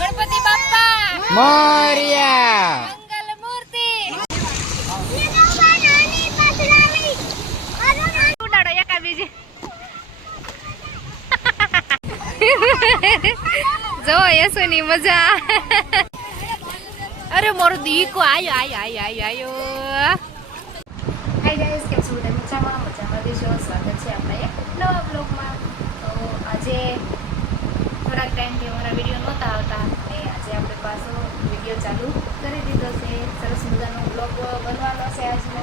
ગણપતિ બાપ્પા મોરયા મંગલ મૂર્તિ ઉડાડો એકા બીજી જો યસુની મજા અરે મારો દીકો આયો આયો આયો આયો હાય ગાઈસ કેમ છો બધા મજામાં દેશો સ્વાગત છે આપણા એક નવા બ્લોગમાં તો આજે થોડાક ટાઈમથી અમારા વિડીયો નહોતા આવતા અને આજે આપણે પાછો વિડીયો ચાલુ કરી દીધો છે સરસ મજાનો બ્લોગ બનવાનો છે આજનો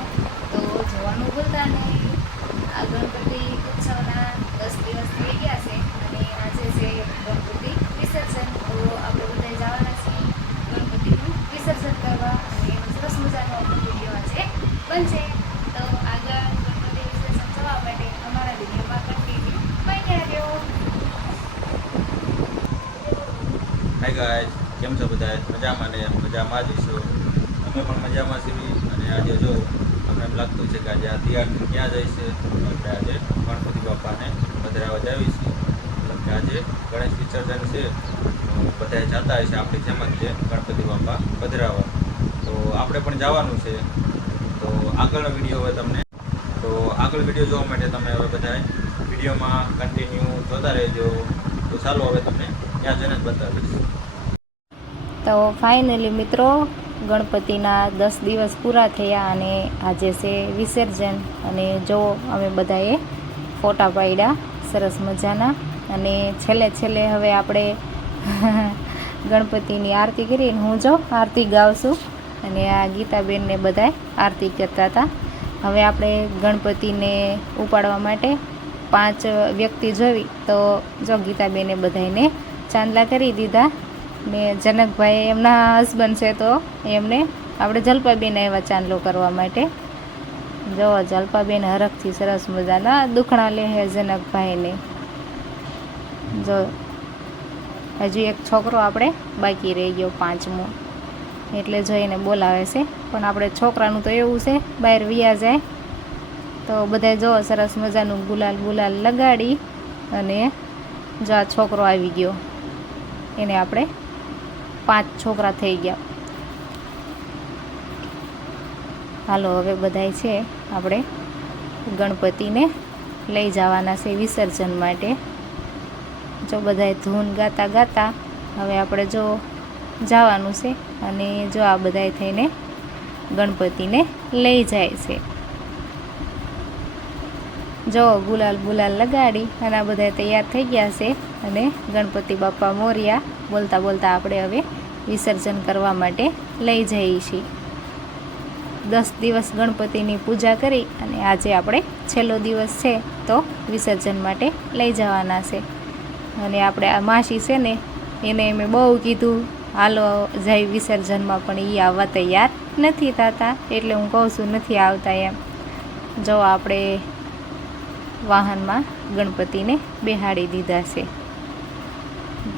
તો જોવાનું ભૂલતા નહીં આ ગણપતિ ઉત્સવના 10 દિવસ થઈ ગયા છે અને આજે છે ગણપતિ વિસર્જન તો આપણે બધા જવાના છીએ ગણપતિનું વિસર્જન કરવા અને એનો સરસ મજાનો આપણો વિડીયો આજે બનશે તો આગળ ગણપતિ વિસર્જન થવા માટે અમારા વિડીયોમાં કન્ટિન્યુ બન્યા રહ્યો. હાય ગાઈસ, કેમ છો બધા? મજામાં ને મજામાં જ છો. અમે પણ મજામાં છીએ અને આજે જો અમને એમ લાગતું છે કે આજે આ તૈયાર ક્યાં જાય છે આપણે આજે ગણપતિ બાપાને પધરાવવા જાવી છીએ. મતલબ કે આજે ગણેશ વિસર્જન છે તો બધા જતા હશે આપણી જેમ જ છે ગણપતિ બાપા પધરાવવા, તો આપણે પણ જવાનું છે. તો આગળનો વિડીયો હવે તમને તો આગળ વિડીયો જોવા માટે તમે હવે બધા વિડીયોમાં કન્ટિન્યુ જોતા રહેજો. તો ચાલો હવે તમને ત્યાં જઈને જ બતાવીશ. તો ફાઇનલી મિત્રો ગણપતિના 10 દિવસ પૂરા થયા અને આજે છે વિસર્જન અને જો અમે બધાએ ફોટા પાડ્યા સરસ મજાના અને છેલ્લે હવે આપણે ગણપતિની આરતી કરીને હું જો આરતી ગાઉં અને આ ગીતાબેનને બધાય આરતી કરતા હતા. હવે આપણે ગણપતિને ઉપાડવા માટે 5 વ્યક્તિ જોવી તો જો ગીતાબેને બધાને ચાંદલા કરી દીધા ને જનકભાઈ એમના હસબન્ડ છે તો એમને આપણે જલ્પાબેન આવ્યા ચાંદલો કરવા માટે. જો જલ્પાબેન હરખથી સરસ મજાના દુખણા લે હે જનકભાઈને. જો હજુ એક છોકરો આપણે બાકી રહી ગયો 5મો એટલે જો એને બોલાવે છે પણ આપણે છોકરાનું તો એવું છે બહાર વિયા જાય તો બધા જો સરસ મજાનું ગુલાલ લગાડી અને જો આ છોકરો આવી ગયો એને આપણે 5 છોકરા થઈ ગયા. હાલો હવે બધાય છે આપણે ગણપતિને લઈ જવાના છે વિસર્જન માટે. જો બધાય ધૂન ગાતા હવે આપણે જો જવાનું છે અને જો આ બધાય થઈને ગણપતિને લઈ જાય છે. જો ગુલાલ લગાડી અને આ બધા તૈયાર થઈ ગયા છે અને ગણપતિ બાપા મોર્યા બોલતા આપણે હવે વિસર્જન કરવા માટે લઈ જઈએ છીએ. 10 દિવસ ગણપતિની પૂજા કરી અને આજે આપણે છેલ્લો દિવસ છે તો વિસર્જન માટે લઈ જવાના છે. અને આપણે આ માસી છે ને એને મેં બહુ કીધું હાલો જાય વિસર્જનમાં પણ એ આવવા તૈયાર નથી થતા એટલે હું કહું છું નથી આવતા એમ. જો આપણે વાહનમાં ગણપતિને બેહાડી દીધા છે.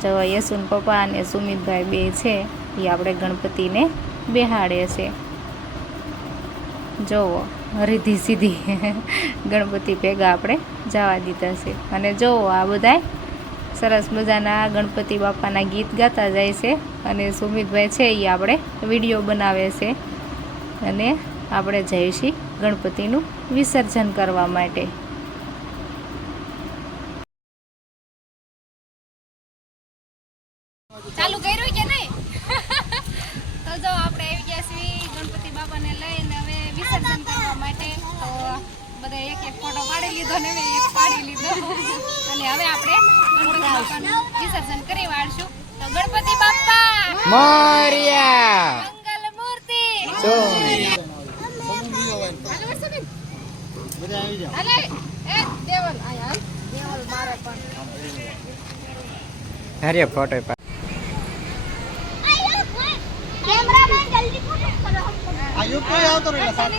જો યશુન પપ્પા અને સુમિતભાઈ બે છે એ આપણે ગણપતિને બેહાડે છે. જોવો રીધી સીધી ગણપતિ ભેગા આપણે જવા દીધા છે અને જોવો આ બધાય સરસ મજાના ગણપતિ બાપાના ગીત ગાતા જાય છે અને સુમિતભાઈ છે એ આપણે વિડીયો બનાવે છે અને આપણે જઈશું ગણપતિનું વિસર્જન કરવા માટે. ચાલુ કર્યું કે નહીં? તો જો આપણે આવી ગયા છીએ ગણપતિ બાપાને લઈને હવે વિસર્જન કરવા માટે. તો બધા એક ફોટો પાડી લીધો ને મેં એક પાડી લીધો અને હવે આપણે ગણપતિ બાપાનું વિસર્જન કરી વાળશું. તો ગણપતિ બાપા મોરયા મંગલ મૂર્તિ દેવલ મારે પણ હરે ફોટો કેમેરામેન જલ્દી ફોટો કરો. આયુ કોઈ આવતો રહેલા સાથ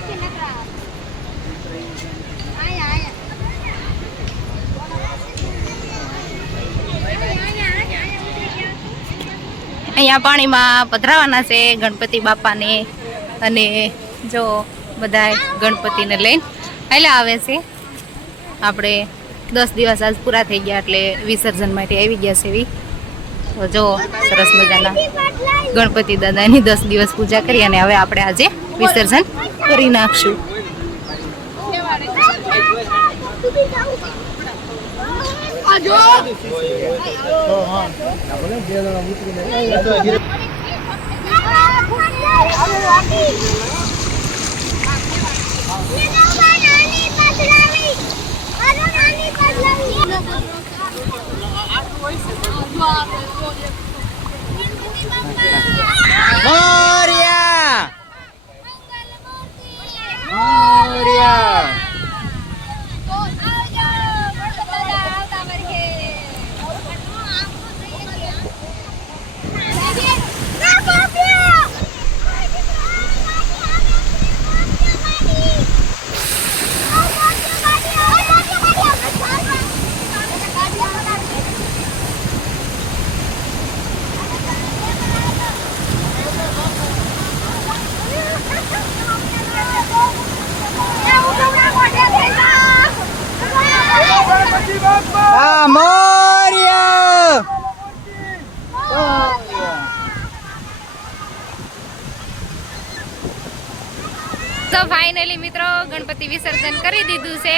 અહીંયા પાણીમાં પધરાવાના છે ગણપતિ બાપાને અને જો બધા ગણપતિને લઈને હાલ્યા આવે છે. આપણે 10 દિવસ આજ પૂરા થઈ ગયા એટલે વિસર્જન માટે આવી ગયા છે. તો જો સરસ મજાના ગણપતિ દાદાની 10 દિવસ પૂજા કરી અને હવે આપણે આજે વિસર્જન કરી નાખશું. મોરિયા મોરિયા મોરિયા. તો ફાઇનલી મિત્રો ગણપતિ વિસર્જન કરી દીધું છે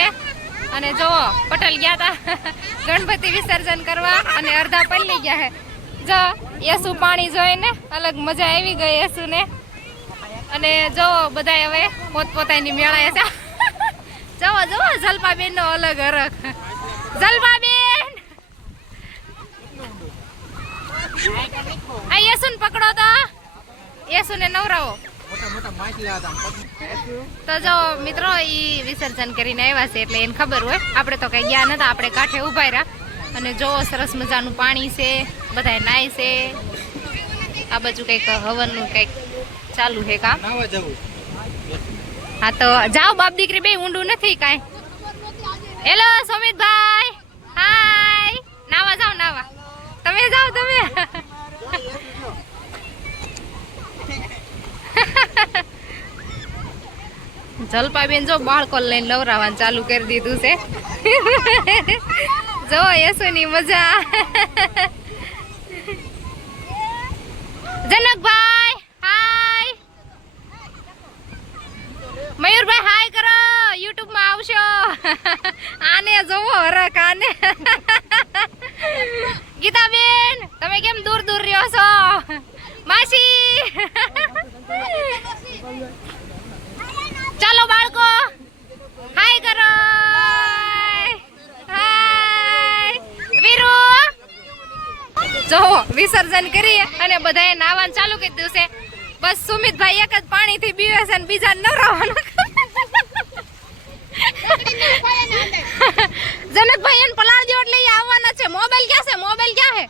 અને જો પટેલ ગયા હતા ગણપતિ વિસર્જન કરવા અને અડધા પલળી ગયા છે. જો યેસુ પાણી જોઈને અલગ મજા આવી ગઈ યેસુને. અને જો બધા હવે પોતપોતાની મેળાએ છે. જવો જવો જલપાબેન નો અલગ હરખ. જલપાબેન આ યેસુને પકડો તો યેસુને નવરાવો. તો જો મિત્રો ઈ વિસર્જન કરીને આવ્યા છે એટલે એને ખબર હોય. આપણે તો કઈ ગયા નતા, આપણે કાંઠે ઉભા રહ્યા અને જો સરસ મજાનું પાણી છે, બધા નાય છે. આ બાજુ કઈક હવનનું કઈક ચાલુ છે કામ. હા તો જાઓ બાપ દીકરી બે ઊંડું નથી કાંઈ. હેલો સુમિતભાઈ, હાય. નાવા જાઓ નાવા. તમે જાઓ તમે. જલપાબેન જો બાળકો લઈને લવરાવાનું ચાલુ કરી દીધું છે. જો યશુની મજા. જનકભાઈ હાય. મયુરભાઈ હાય કરો, યુટ્યુબ માં આવશો. આને જોવો હરક આને. ગીતાબેન તમે કેમ દૂર દૂર રહ્યો છો? માસી ચાલો બાળકો હાય કરો. હાય વીરુ. જો વિસર્જન કરી અને બધાએ નાવાનું ચાલુ કરી દીધું છે. બસ સુમિતભાઈ એક જ પાણીથી બીવે છે અને બીજા નવરાવાનું. જનકભાઈ એને પલાળજો એટલે આવવાના છે. મોબાઈલ ક્યાં છે? મોબાઈલ ક્યાં છે?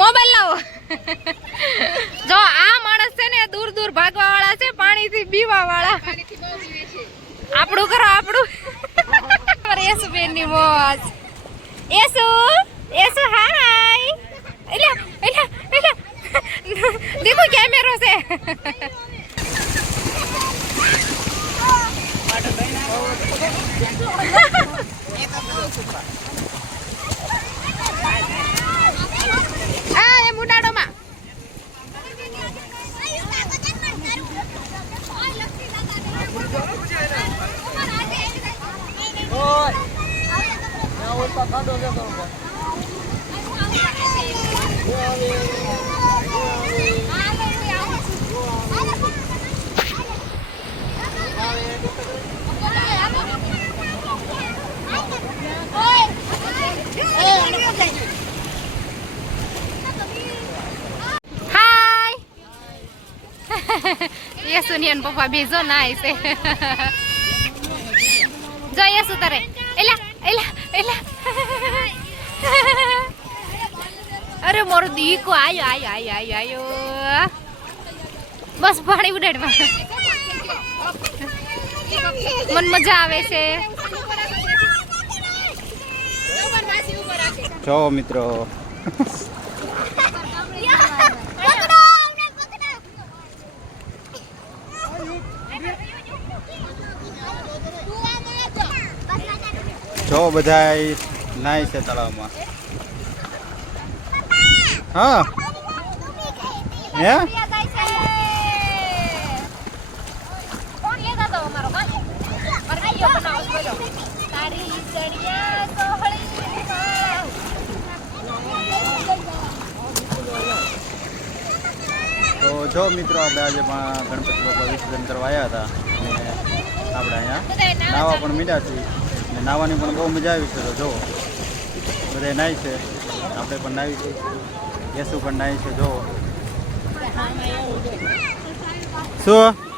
મોબાઈલ લાવો. જો આ માણસ છે ને દૂર દૂર ભાગવા વાળા છે, પાણીથી બીવા વાળા. આપણું કરો આપણું. યેસુ બેન ની મોજ. યેસુ યેસુ હાય. એલા એલા એલા દેખો કેમેરો છે. આ એ મુડાડોમાં યેસુ ની એન પપ્પા બે જો નાય છે. જો યેસુ તારે એલા એલા એલા. અરે મોરો દીકો આયો આયો આયો આયો આયો. બસ પાણી ઉડાડવા મન મજા આવે છે. જો મિત્રો જો બધા નાય છે તળાવમાં. હા હે તો જો મિત્રો આપણે આજે પણ ગણપતિ બાપા વિસર્જન કરવા આવ્યા હતા અને આપણે અહીંયા નાવા પણ મીડ્યા છીએ અને નાવાની પણ બહુ મજા આવી છે. તો જો બધા નાહી છે, આપણે પણ નાહી છે, યસુ પણ નાહી છે. જો શું